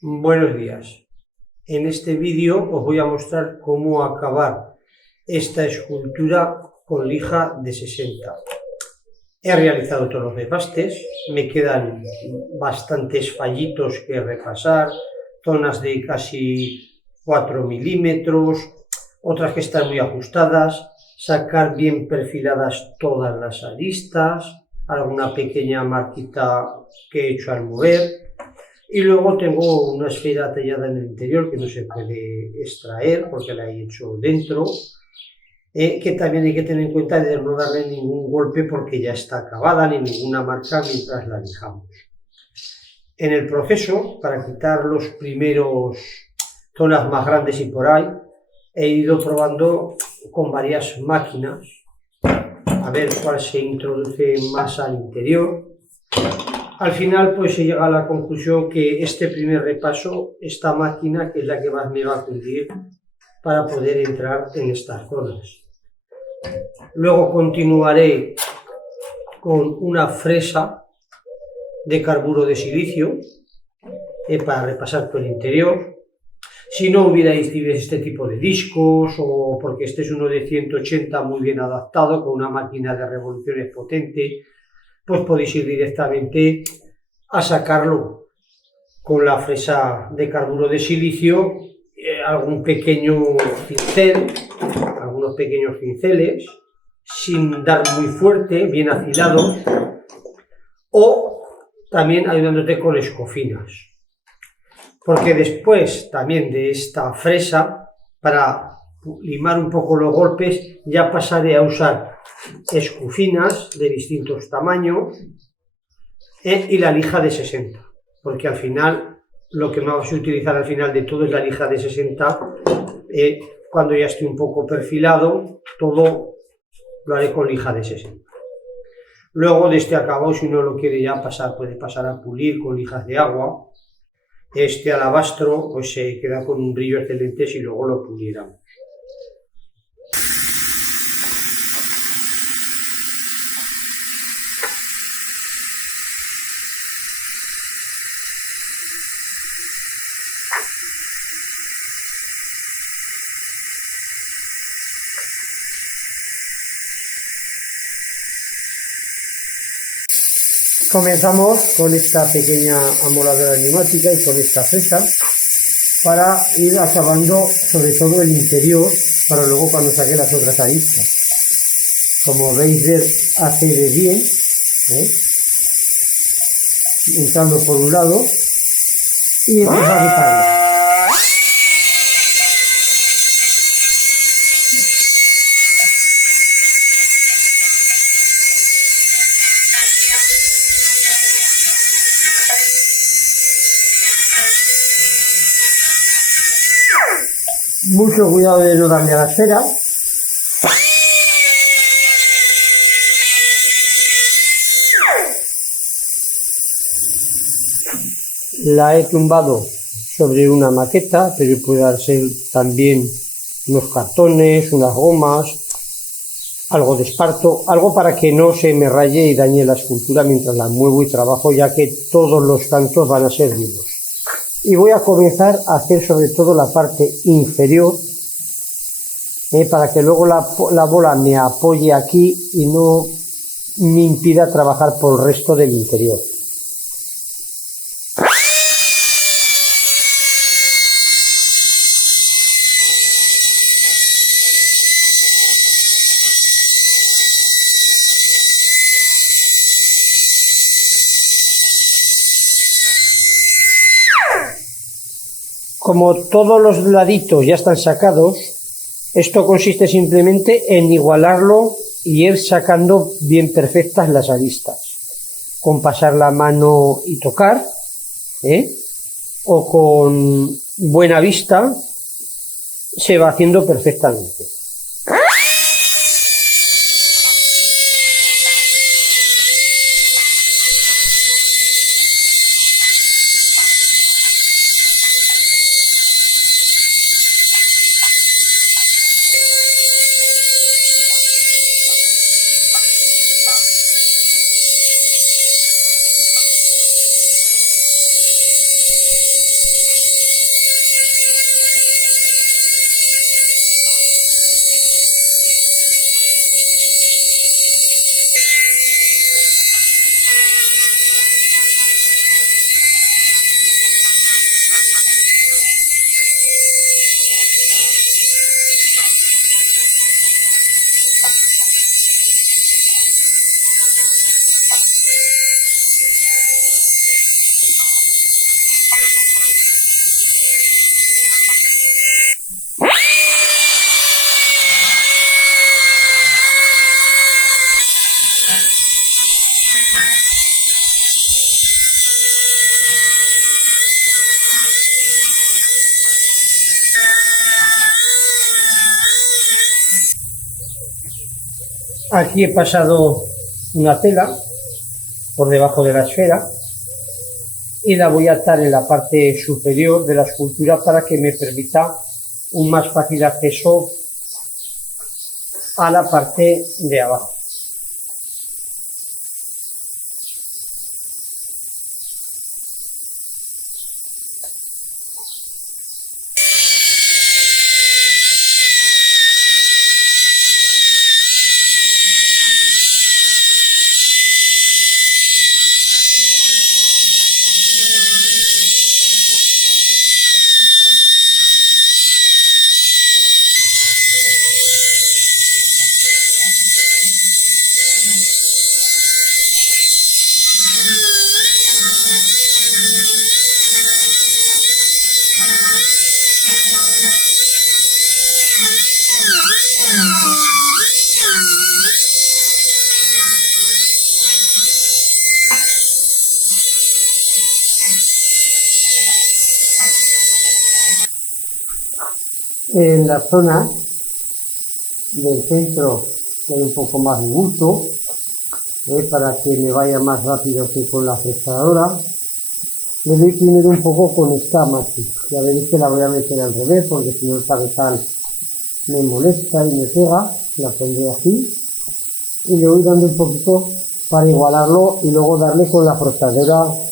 Buenos días. En este vídeo os voy a mostrar cómo acabar esta escultura con lija de 60. He realizado todos los desbastes, me quedan bastantes fallitos que repasar, zonas de casi 4 milímetros, otras que están muy ajustadas, sacar bien perfiladas todas las aristas, alguna pequeña marquita que he hecho al mover. Y luego tengo una esfera tallada en el interior que no se puede extraer porque la he hecho dentro, que también hay que tener en cuenta de no darle ningún golpe porque ya está acabada, ni ninguna marca mientras la lijamos. En el proceso, para quitar los primeros zonas más grandes y por ahí, he ido probando con varias máquinas a ver cuál se introduce más al interior. Al final pues se llega a la conclusión que este primer repaso, esta máquina, que es la que más me va a cundir para poder entrar en estas zonas. Luego continuaré con una fresa de carburo de silicio para repasar todo el interior. Si no hubierais este tipo de discos, o porque este es uno de 180 muy bien adaptado con una máquina de revoluciones potente, pues podéis ir directamente a sacarlo con la fresa de carburo de silicio, algún pequeño cincel, algunos pequeños cinceles, sin dar muy fuerte, bien afilado, o también ayudándote con escofinas. Porque después también de esta fresa, para limar un poco los golpes, ya pasaré a usar escofinas de distintos tamaños y la lija de 60, porque al final lo que vamos a utilizar al final de todo es la lija de 60. Cuando ya esté un poco perfilado, todo lo haré con lija de 60. Luego de este acabado, si uno lo quiere ya pasar, puede pasar a pulir con lijas de agua. Este alabastro pues se queda con un brillo excelente si luego lo puliéramos. Comenzamos con esta pequeña amoladora neumática y con esta fresa para ir acabando sobre todo el interior, para luego cuando saque las otras aristas. Como veis, hace de bien, entrando por un lado y empezar a quitarlo. Mucho cuidado de no darle a la esfera. La he tumbado sobre una maqueta, pero puede ser también unos cartones, unas gomas, algo de esparto, algo para que no se me raye y dañe la escultura mientras la muevo y trabajo, ya que todos los cantos van a ser vivos. Y voy a comenzar a hacer sobre todo la parte inferior, para que luego la bola me apoye aquí y no me impida trabajar por el resto del interior. Como todos los laditos ya están sacados, esto consiste simplemente en igualarlo y ir sacando bien perfectas las aristas. Con pasar la mano y tocar, o con buena vista, se va haciendo perfectamente. Aquí he pasado una tela por debajo de la esfera y la voy a atar en la parte superior de la escultura para que me permita un más fácil acceso a la parte de abajo. En la zona del centro hay un poco más de bulto, para que me vaya más rápido que con la fresadora. Le doy primero un poco con esta máquina. Ya veréis que la voy a meter al revés porque si no el cabezal me molesta y me pega. La pondré así y le voy dando un poquito para igualarlo y luego darle con la fresadora.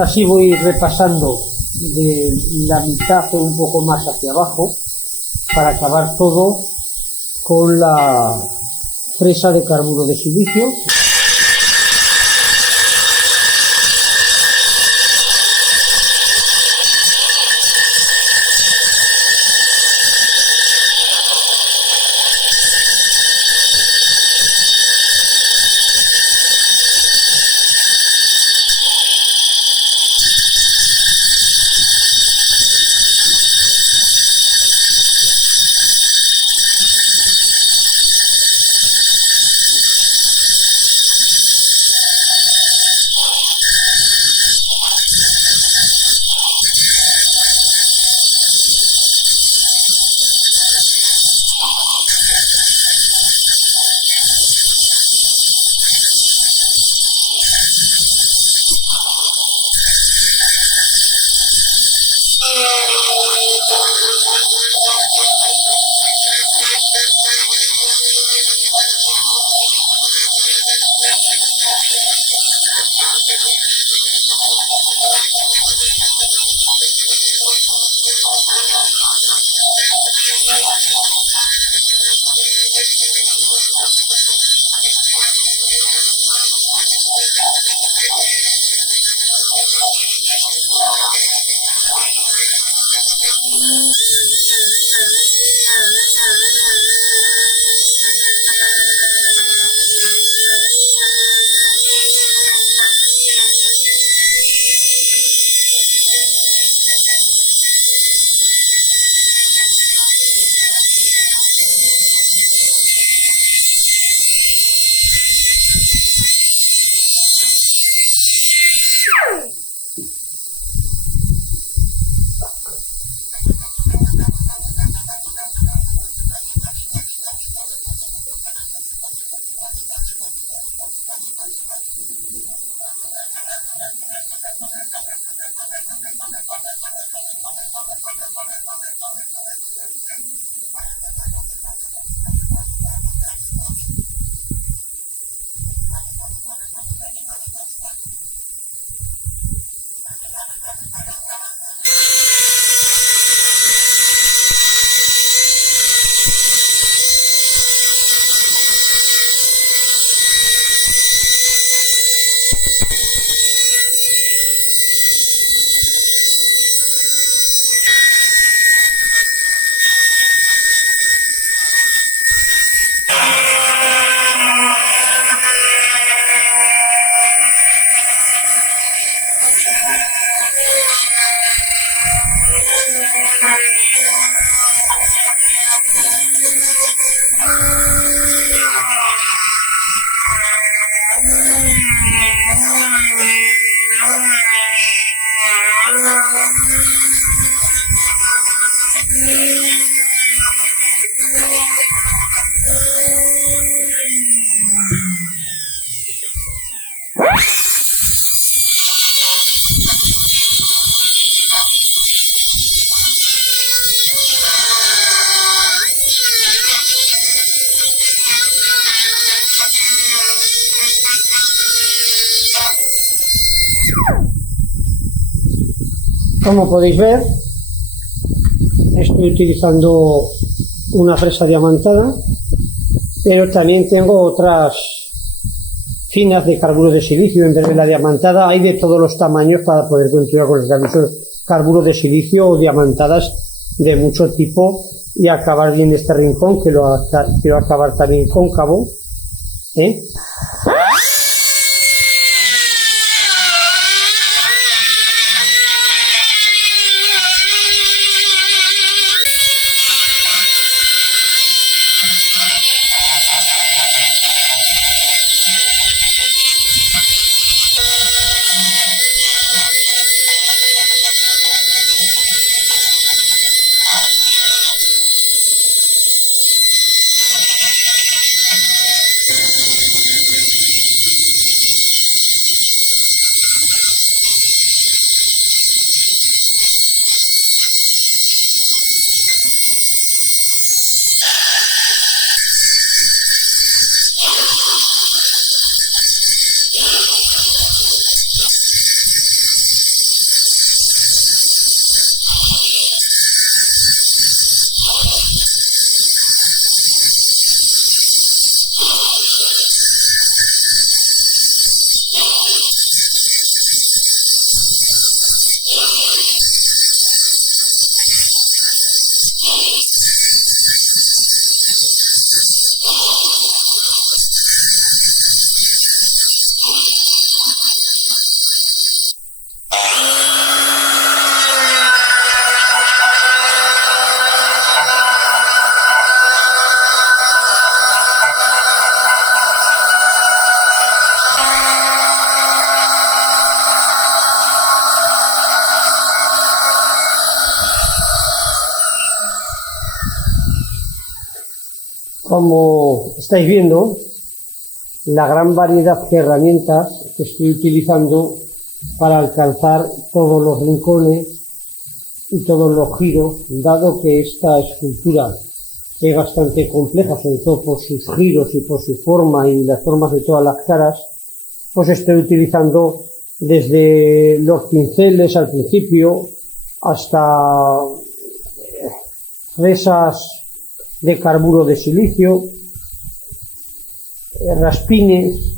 Así voy repasando de la mitad o un poco más hacia abajo para acabar todo con la presa de carburo de silicio. Como podéis ver, estoy utilizando una fresa diamantada, pero también tengo otras finas de carburo de silicio. En vez de la diamantada hay de todos los tamaños para poder continuar con el carburo de silicio o diamantadas de mucho tipo y acabar bien este rincón, que lo quiero acabar también cóncavo, ¿eh? Como estáis viendo, la gran variedad de herramientas que estoy utilizando para alcanzar todos los rincones y todos los giros, dado que esta escultura es bastante compleja, sobre todo por sus giros y por su forma y las formas de todas las caras, pues estoy utilizando desde los pinceles al principio hasta fresas de carburo de silicio, raspines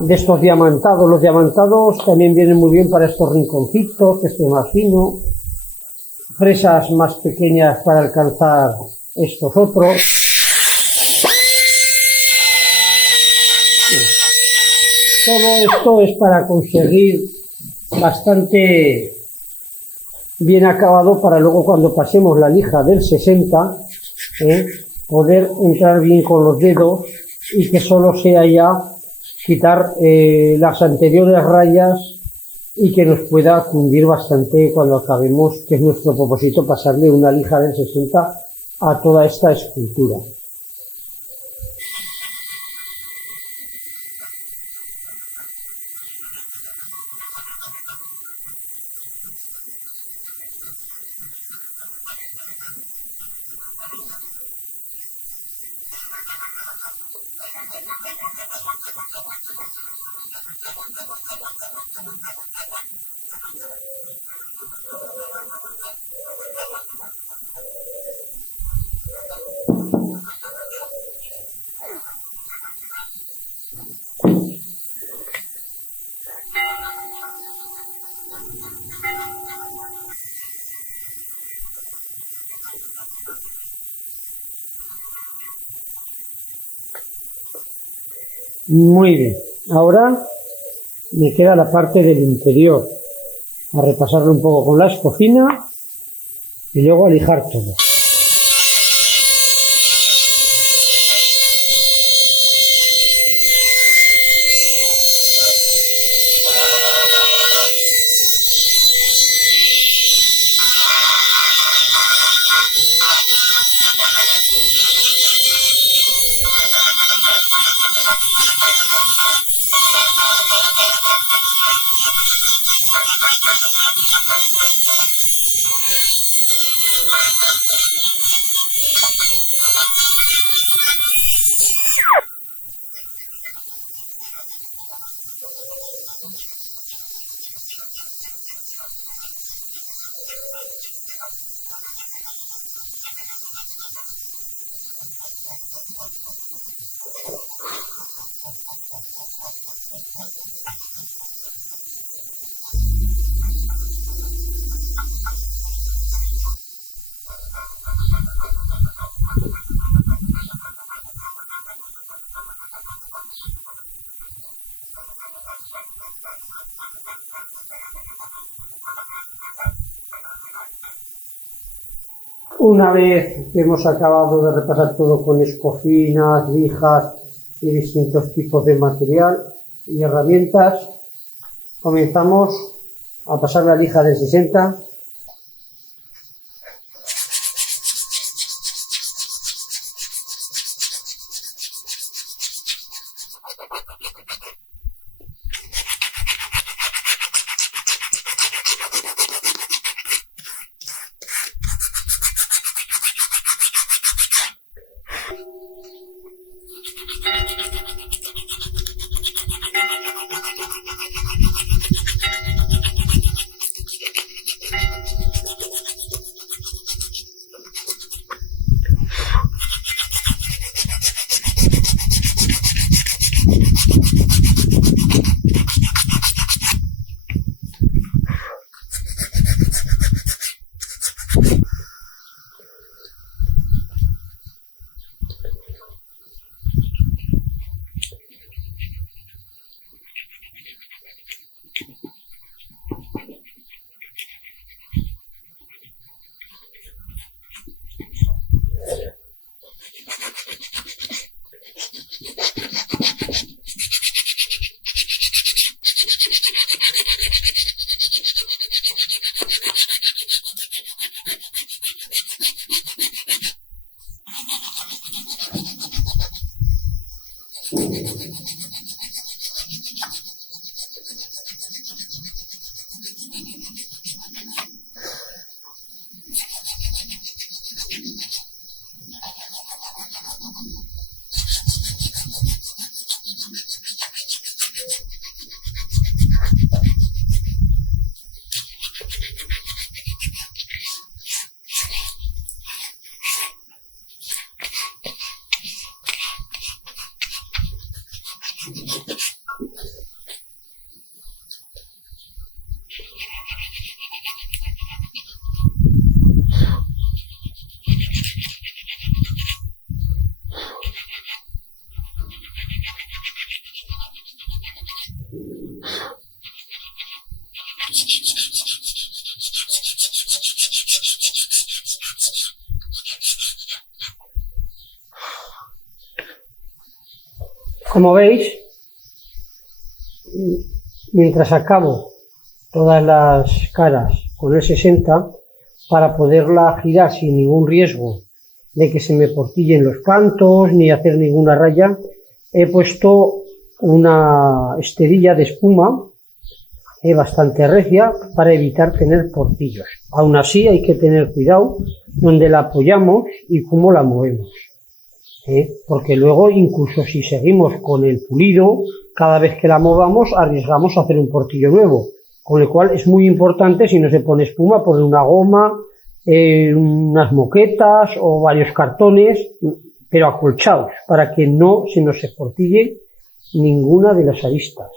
de estos diamantados. Los diamantados también vienen muy bien para estos rinconcitos, que esté más fino, fresas más pequeñas para alcanzar estos otros. Todo esto es para conseguir bastante bien acabado para luego cuando pasemos la lija del 60, poder entrar bien con los dedos y que solo sea ya quitar las anteriores rayas y que nos pueda cundir bastante cuando acabemos, que es nuestro propósito, pasarle una lija del 60 a toda esta escultura. Muy bien, ahora me queda la parte del interior, a repasarlo un poco con la escocina y luego a lijar todo. Una vez que hemos acabado de repasar todo con escocinas, lijas y distintos tipos de material y herramientas, comenzamos a pasar la lija del 60. Como veis, mientras acabo todas las caras con el 60, para poderla girar sin ningún riesgo de que se me portillen los cantos ni hacer ninguna raya, he puesto una esterilla de espuma bastante recia para evitar tener portillos. Aún así hay que tener cuidado donde la apoyamos y cómo la movemos, porque luego incluso si seguimos con el pulido, cada vez que la movamos arriesgamos a hacer un portillo nuevo, con el cual es muy importante, si no se pone espuma, poner una goma, unas moquetas o varios cartones, pero acolchados, para que no se nos esportille ninguna de las aristas.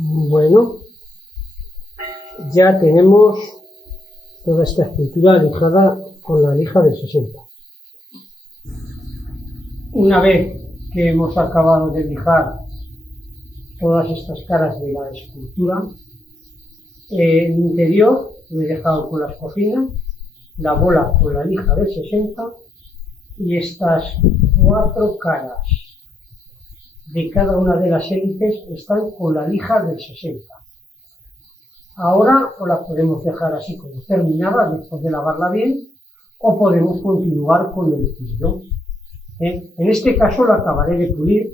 Bueno, ya tenemos toda esta escultura lijada con la lija del 60. Una vez que hemos acabado de lijar todas estas caras de la escultura, en el interior lo he dejado con las cocinas, la bola con la lija del 60 y estas 4 caras de cada una de las hélices están con la lija del 60. Ahora os la podemos dejar así como terminada después de lavarla bien, o podemos continuar con el pulido. En este caso la acabaré de pulir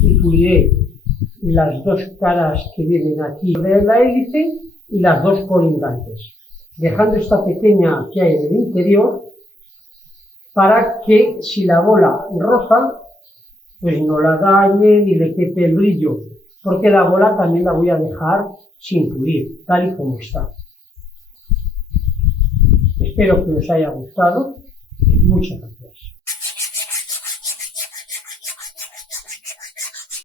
y puliré las 2 caras que vienen aquí de la hélice y las 2 colindantes, dejando esta pequeña que hay en el interior para que si la bola roza, pues no la dañe ni le quite el brillo, porque la bola también la voy a dejar sin pulir, tal y como está. Espero que os haya gustado. Muchas gracias.